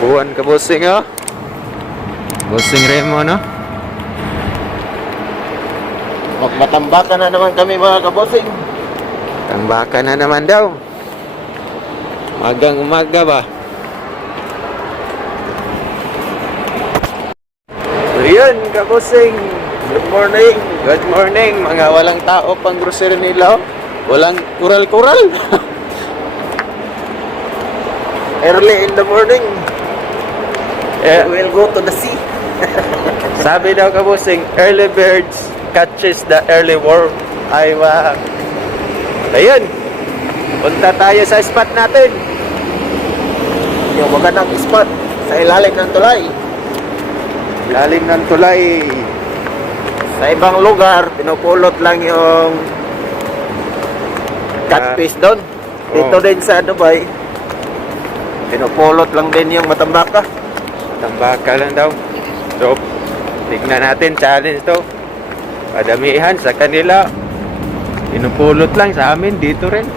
Buwan ka bossing oh. Bossing Remo no. Magmatambakan na naman kami mga kabosing. Tambakan na naman daw. Magang umaga ba? So yun, kabosing. Good morning. Good morning. Mga walang tao pang grocery nila. Walang kural-kural. Early in the morning, Eh, we'll go to the sea. sabi daw kabosing, early birds catches the early worm. Ay wow. Ayun. Punta tayo sa spot natin. Yung magandang spot sa ilalim ng tulay. Lalim ng tulay. Sa ibang lugar, pinupulot lang yung catfish doon. Dito Oh. din sa Dubai, pinupulot lang din yung matambaka. Tambaka lang daw. So, tignan natin, challenge to. Padamihan sa kanila. Pinupulot lang sa amin, dito rin.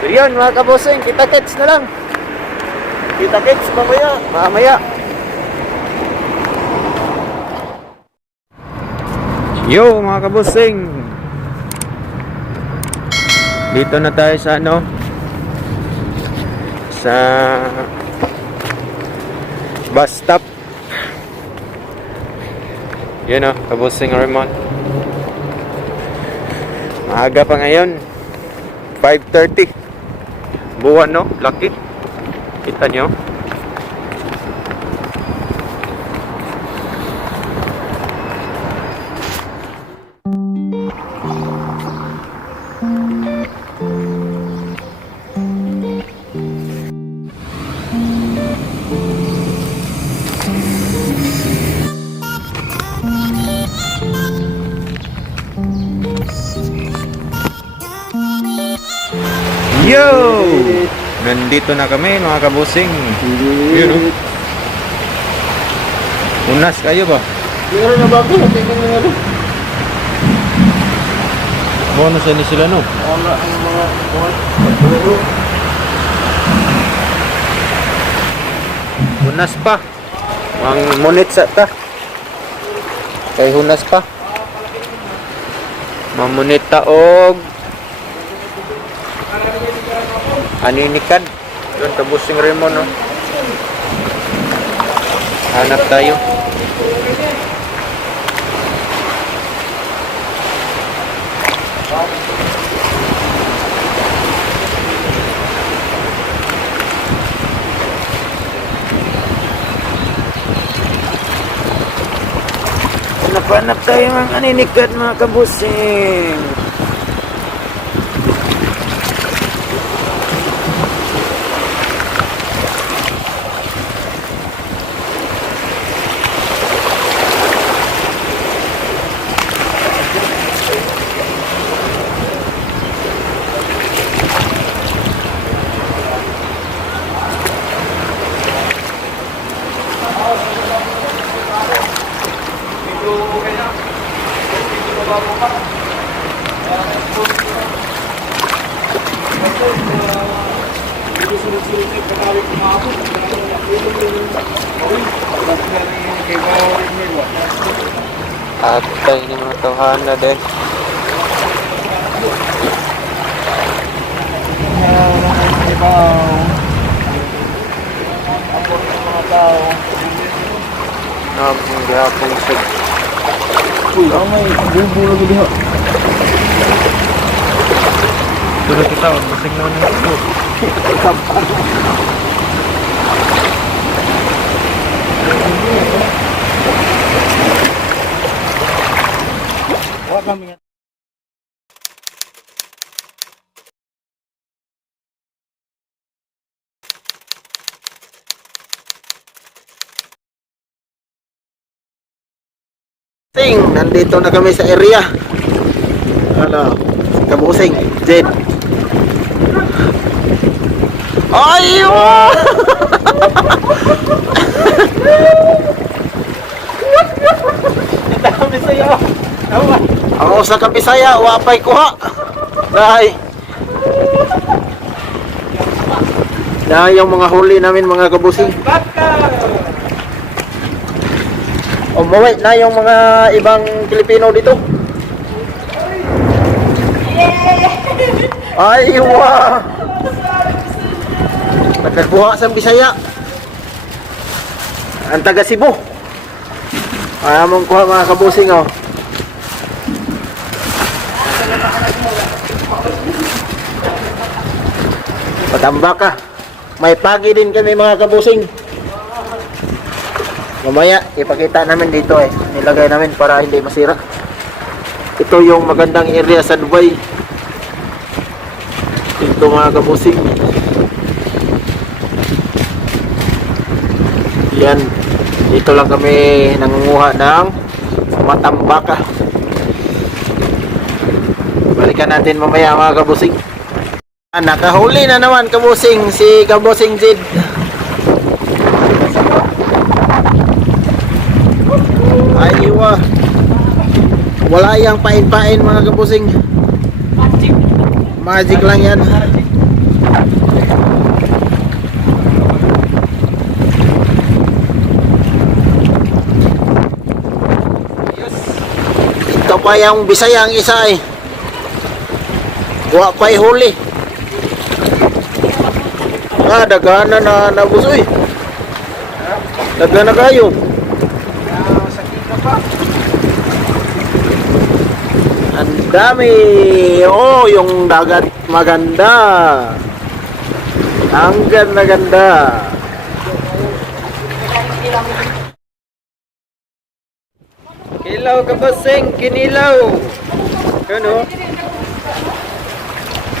So yun mga kabosing, kita-kits na lang. Kita-kits mamaya. Mamaya. Yo mga kabosing. Dito na tayo sa ano? Sa bus stop. Yun o, kabosing Raymond. Maaga pa ngayon. 5:30. Buwan no? Laki. Kita nyo? Yo! Nandito na kami mga kabusing. Yun o. Unas kayo ba? Meron na ba ako? Tingnan na nga doon. Bonus ni sila no? Wala ang mga Unas pa. Ang munit sa ta. Kay hunas pa. Mamunit ta og aninikan. Yun, kabusing Raymond no? Hanap tayo. Hanap tayo mga aninikan mga kabusing. Atay ni mga tawhana din. Napong gihapong sa Uy, may bubo lagi diha. tulad kita, masig naman ng ito. Wala kami. Nandito na kami sa area. Ano, kabusing, Jed. Ayo! Dami sa'yo. Ako sa Kapisaya, wapay kuha. Ay. Na yung mga huli namin mga kabusing. Umuwi na yung mga ibang Pilipino dito. Ay, wow. Nagbuha sa Bisaya. Ang taga Cebu. Ay, among kuha mga kabusing, oh. Patamba ka. May pagi din kami mga kabusing. Mamaya, ipakita namin dito eh. Nilagay namin para hindi masira. Ito yung magandang area sa Dubai. Ito mga kabusing. Yan. Dito lang kami nangunguha ng matambaka. Balikan natin mamaya mga kabusing. Nakahuli na naman kabusing si Kabusing Zid. Aywa. Wala yang pain-pain mga kabusing. Magic lang yan. Ito pa yung Bisaya ang isa eh. Wa pa'y huli. Dagana na nabusoy. Dagana kayo. Ang dami. Oh, yung dagat maganda. Ang ganda-ganda. Kilaw kabusing, kinilaw. Ano?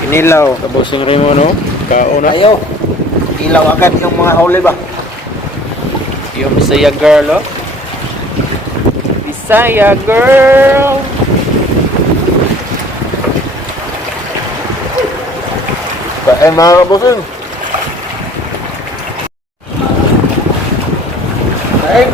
Kinilaw. Kabusing rin mo, no? Kauna. Ayo. Ilaw agad yung mga huli ba? Yung Bisaya girl, oh. Bisaya girl. Kain mga kabusing. Kain.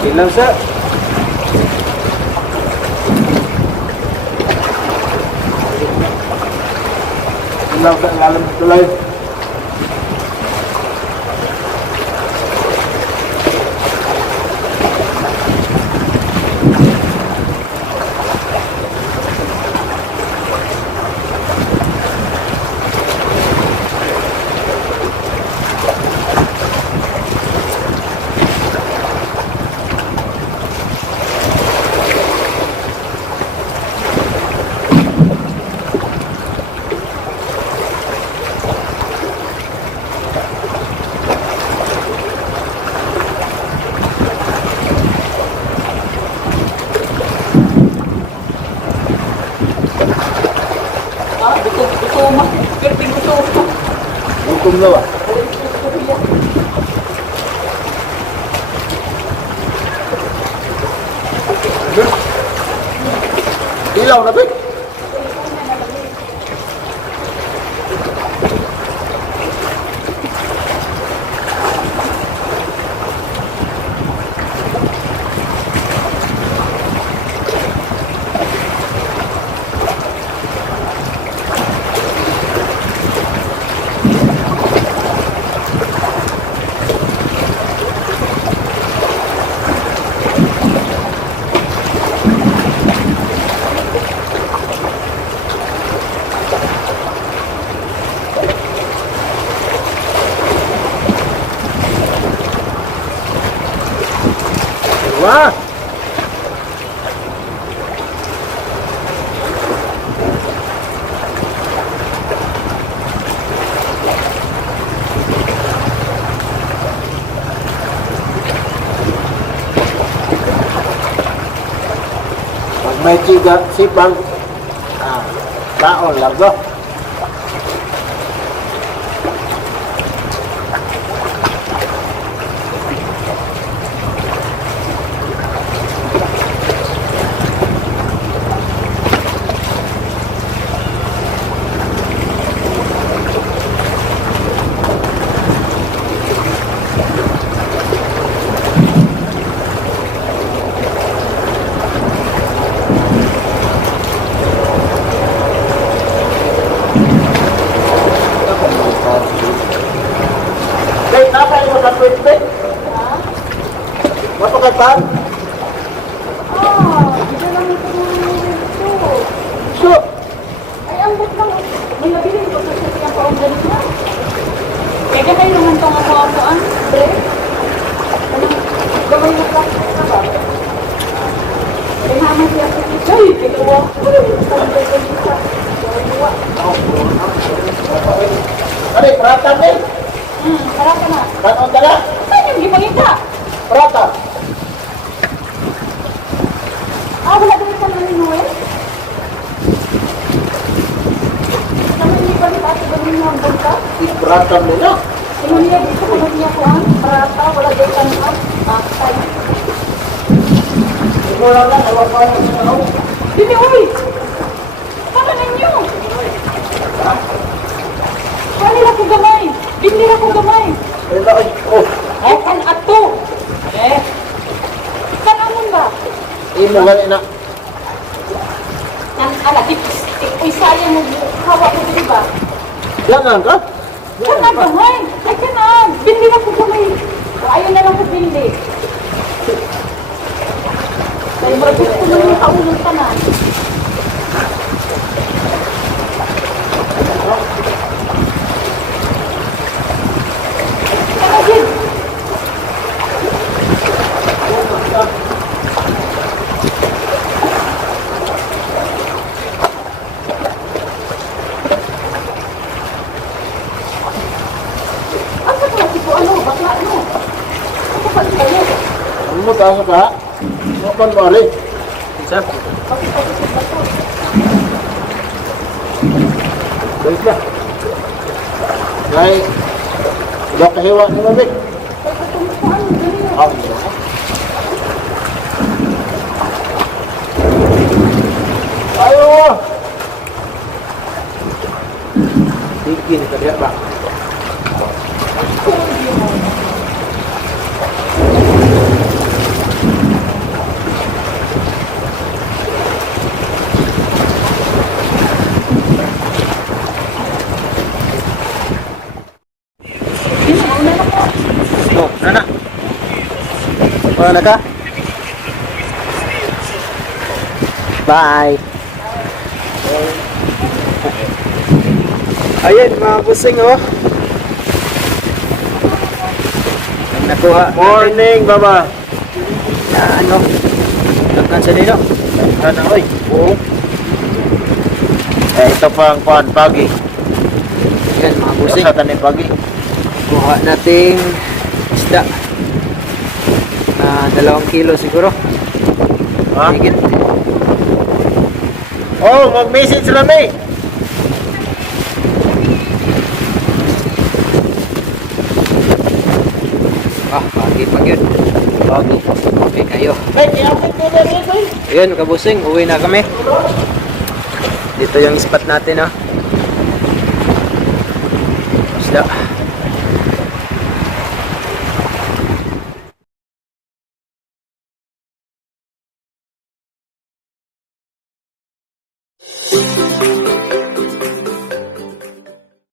Kilaw sa. Ilaw sa lalim ng tulay. Hukum na ba? Ilaw na ba? Wah. may tiga, sipag. Ah, baon, largo. Hey, napay mo sa tweet, Ben? Mapakay pa? Dito lang ito ito. So, Ay, ang bot lang. May nabili ko sa sasakyan pa ang ganito na. Kaya kayo naman itong ako-akoan. Bre? Anong gawin mo ka? Ay, mama siya sa isa. Ay, kinuwa. ano, prata, Ben? Para ka na. Kanon dala? Saan yung gipangita? Prata. Wala doon sa mga Noel? Sama hindi pa rin ate doon yung hambon ka? Prata mo na. Ayun niya, dito ko niya ko ang parata, wala doon ka ng patay. Ito lang lang, awag pa lang sa ano. Dini, uy! Sama ninyo! Kanila ko gamay! Binira ko gamay! Ayun na, ay, oh, Eh, kan ato! Eh! Kan amon ba? imo gani na. Kan ala, uy saya mo, hawak mo dito ba? Jangan ka? Kan na gamay! Ay, kan na! Binira ko gamay! Ayun na lang ko bindi. Dahil mo gusto mo yung kaulong ka na. Kanagin! Asa ka? Tipo ano? Bakla ano? Asa ka kayo? Ano mo tayo ka? Mapan mo ali. Sir, Balik na. Ngay, udah kahiwa ni Mabik. Allah. Ayo. Bikin kerja Pak. oh, nana. Wala ka? Bye. Ayan mga busing oh. Ang nakuha. Morning, Baba. Na ano? Tagnan sa nino. Sana, oy. Oo. Ito pa ang kuhan, pagi. Ayan mga busing. Sa tanim pagi. Kuha nating isda. 2 kilo siguro. Ha? Higit. Oh, mag-message sila, May. Pagi pag yun. Pagi. Okay kayo. May, i-update ko na rin, May. Ayun, kabusing, uwi na kami. Dito yung spot natin, ha. Isda.